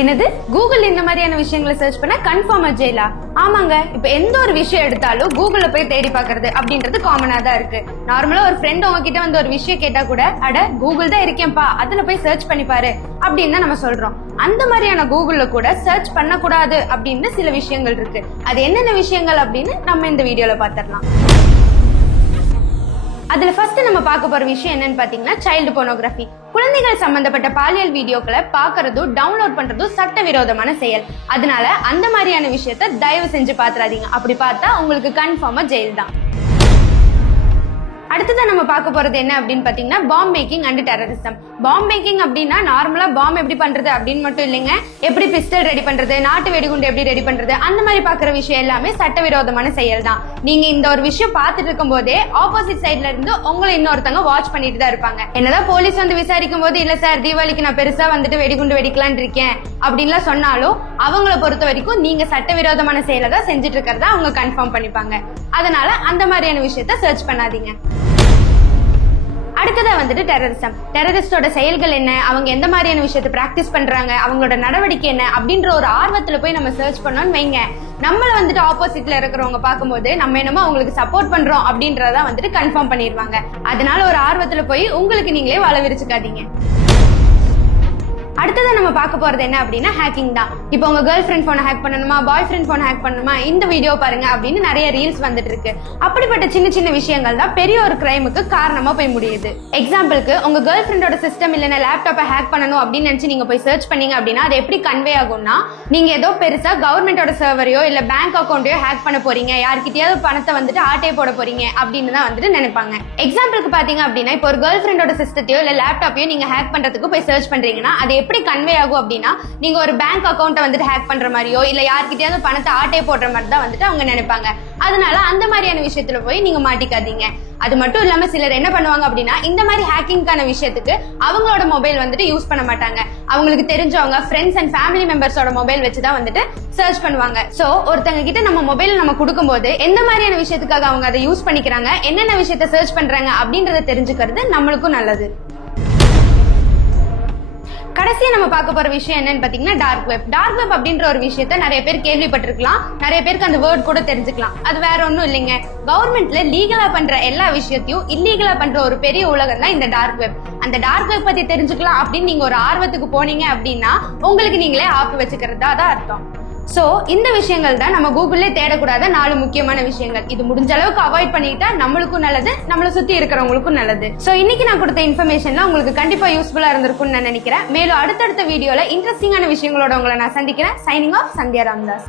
என்னது கூகுள் இந்த மாதிரியான விஷயங்களை சர்ச் பண்ண கன்ஃபார்மா ஜெயிலா? ஆமாங்க, இப்ப எந்த ஒரு விஷயம் எடுத்தாலும் கூகுள்ல போய் தேடி பாக்குறது அப்படின்றது காமனா தான் இருக்கு. நார்மலா ஒரு ஃப்ரெண்ட் உங்ககிட்ட வந்து ஒரு விஷயம் கேட்டா கூட அட கூகுள் தான் இருக்கேன்பா அதுல போய் சர்ச் பண்ணி பாரு அப்படின்னு தான் நம்ம சொல்றோம். அந்த மாதிரியான கூகுள்ல கூட சர்ச் பண்ணக்கூடாது அப்படின்னு சில விஷயங்கள் இருக்கு. அது என்னென்ன விஷயங்கள் அப்படின்னு நம்ம இந்த வீடியோல பாத்திரலாம். அதுல ஃபர்ஸ்ட் நம்ம பார்க்க போற விஷயம் என்னன்னு பாத்தீங்கன்னா சைல்டு போர்னோகிராஃபி. குழந்தைகள் சம்பந்தப்பட்ட பாலியல் வீடியோக்களை பாக்குறதும் டவுன்லோட் பண்றதும் சட்டவிரோதமான செயல். அதனால அந்த மாதிரியான விஷயத்த தயவு செஞ்சு பாத்துறாதீங்க. அப்படி பார்த்தா உங்களுக்கு கன்ஃபார்மா ஜெயில் தான். அடுத்ததான் நம்ம பார்க்க போறது என்ன அப்படின்னு பாத்தீங்கன்னா bomb making and terrorism. Bomb making அப்படின்னா நார்மலா பாம் எப்படி பண்றது அப்படின்னு மட்டும் இல்லைங்க, எப்படி பிஸ்டல் ரெடி பண்றது, நாட்டு வெடிகுண்டு எப்படி ரெடி பண்றது, அந்த மாதிரி பாக்குற விஷயம் எல்லாமே சட்டவிரோதமான செயல் தான். நீங்க இந்த ஒரு விஷயம் பார்த்துட்டு இருக்கும் போதே ஆப்போசிட் சைட்ல இருந்து உங்களை இன்னொருத்தவங்க வாட்ச் பண்ணிட்டு தான் இருப்பாங்க. என்னதான் போலீஸ் வந்து விசாரிக்கும் போது இல்ல சார் தீபாவளிக்கு நான் பெருசா வந்துட்டு வெடிகுண்டு வெடிக்கலான் இருக்கேன் அப்படின்லாம் சொன்னாலும் அவங்கள பொறுத்த வரைக்கும் நீங்க சட்டவிரோதமான செயலை தான் செஞ்சுட்டு இருக்கிறதா அவங்க கன்ஃபார்ம் பண்ணிப்பாங்க. அதனால அந்த மாதிரியான விஷயத்த சர்ச் பண்ணாதீங்க. அடுத்ததா வந்துட்டு டெரரிசம். டெரரிஸ்டோட செயல்கள் என்ன, அவங்க எந்த மாதிரியான விஷயத்தை பிராக்டிஸ் பண்றாங்க, அவங்களோட நடவடிக்கை என்ன அப்படின்ற ஒரு ஆர்வத்துல போய் நம்ம சர்ச் பண்ணோம்னு வைங்க, நம்மள வந்துட்டு ஆப்போசிட்ல இருக்கிறவங்க பார்க்கும்போது நம்ம என்னமோ அவங்களுக்கு சப்போர்ட் பண்றோம் அப்படின்றத வந்துட்டு கன்ஃபார்ம் பண்ணிடுவாங்க. அதனால ஒரு ஆர்வத்துல போய் உங்களுக்கு நீங்களே வள விரிச்சுக்காதீங்க. அடுத்ததான் நம்ம பார்க்க போறது என்ன அப்படின்னா ஹேக்கிங் தான். இப்போ உங்க கேர்ள் ஃப்ரெண்ட் போனை ஹேக் பண்ணணுமா, பாய் ஃப்ரெண்ட் போனை ஹேக் பண்ணணுமா, இந்த வீடியோ பாருங்க அப்படின்னு நிறைய ரீல்ஸ் வந்துட்டு இருக்கு. அப்படிப்பட்ட சின்ன சின்ன விஷயங்கள் தான் பெரிய ஒரு கிரைமுக்கு காரணமா போய் முடியுது. எக்ஸாம்பிளுக்கு உங்க கேர்ள் ஃப்ரெண்டோட சிஸ்டம் இல்லைன்னா லேப்டாப்பை ஹேக் பண்ணணும் அப்படின்னு நினைச்சு நீங்க போய் சர்ச் பண்ணீங்க அப்படின்னா அது எப்படி கன்வே ஆகும்னா, நீங்க ஏதோ பெருசா கவர்மெண்டோட சர்வரையோ இல்ல பேங்க் அக்கௌண்ட்டையோ ஹேக் பண்ண போறீங்க, யார்கிட்டயாவது பணத்தை வந்துட்டு ஆட்டே போட போறீங்க அப்படின்னு தான் வந்துட்டு நினைப்பாங்க. எக்ஸாம்பிளுக்கு பாத்தீங்க அப்படின்னா இப்போ ஒரு கேர்ள் ஃப்ரெண்டோட சிஸ்டத்தையோ இல்ல லேப்டாப்பையோ நீங்க ஹேக் பண்றதுக்கு போய் சர்ச் பண்றீங்கன்னா அது எப்படி கன்வே ஆகும் அப்படின்னா, நீங்க ஒரு பேங்க் அக்கௌண்ட்டை வந்துட்டு ஹேக் பண்ற மாதிரியோ இல்ல யார்கிட்டயாவது பணத்தை ஆட்டே போடுற மாதிரி தான் வந்துட்டு அவங்க நினைப்பாங்க. அதனால அந்த மாதிரியான விஷயத்துல போய் நீங்க மாட்டிக்காதீங்க. அது மட்டும் இல்லாம சிலர் என்ன பண்ணுவாங்க அப்படின்னா இந்த மாதிரி ஹேக்கிங்கான விஷயத்துக்கு அவங்களோட மொபைல் வந்துட்டு யூஸ் பண்ண மாட்டாங்க. அவங்களுக்கு தெரிஞ்சவங்க ஃப்ரெண்ட்ஸ் அண்ட் ஃபேமிலி மெம்பர்ஸோட மொபைல் வச்சுதான் வந்துட்டு சர்ச் பண்ணுவாங்க. சோ ஒருத்தங்க கிட்ட நம்ம மொபைல் நம்ம கொடுக்கும்போது எந்த மாதிரியான விஷயத்துக்காக அவங்க அதை யூஸ் பண்ணிக்கிறாங்க, என்னென்ன விஷயத்த சர்ச் பண்றாங்க அப்படின்றத தெரிஞ்சுக்கிறது நம்மளுக்கும் நல்லது. கடைசியா நம்ம பார்க்க போற விஷயம் என்னன்னு பாத்தீங்கன்னா டார்க் வெப். டார்க் வெப் அப்படின்ற ஒரு விஷயத்த நிறைய பேர் கேள்விப்பட்டிருக்கலாம், நிறைய பேருக்கு அந்த வேர்ட் கூட தெரிஞ்சுக்கலாம். அது வேற ஒன்னும் இல்லைங்க, கவர்மெண்ட்ல லீகலா பண்ற எல்லா விஷயத்தையும் இல்லீகலா பண்ற ஒரு பெரிய உலகம் தான் இந்த டார்க் வெப். அந்த டார்க் வெப் பத்தி தெரிஞ்சுக்கலாம் அப்படின்னு நீங்க ஒரு ஆர்வத்துக்கு போனீங்க அப்படின்னா உங்களுக்கு நீங்களே ஆப்பு வச்சுக்கிறதா தான் அர்த்தம். சோ இந்த விஷயங்கள் தான் நம்ம கூகுள்ல தேடக்கூடாத 4 முக்கியமான விஷயங்கள். இது முடிஞ்ச அளவுக்கு அவாய்ட் பண்ணிட்டா நம்மளுக்கும் நல்லது, நம்மளை சுத்தி இருக்கிறவங்களுக்கும் நல்லது. சோ இன்னைக்கு நான் கொடுத்த இன்ஃபர்மேஷன்லாம் உங்களுக்கு கண்டிப்பா யூஸ்ஃபுல்லா இருந்திருக்கும்னு நான் நினைக்கிறேன். மேலும் அடுத்தடுத்த வீடியோல இன்ட்ரெஸ்டிங்கான விஷயங்களோட உங்களை நான் சந்திக்கிறேன். Signing off, Sandhya Ramadoss.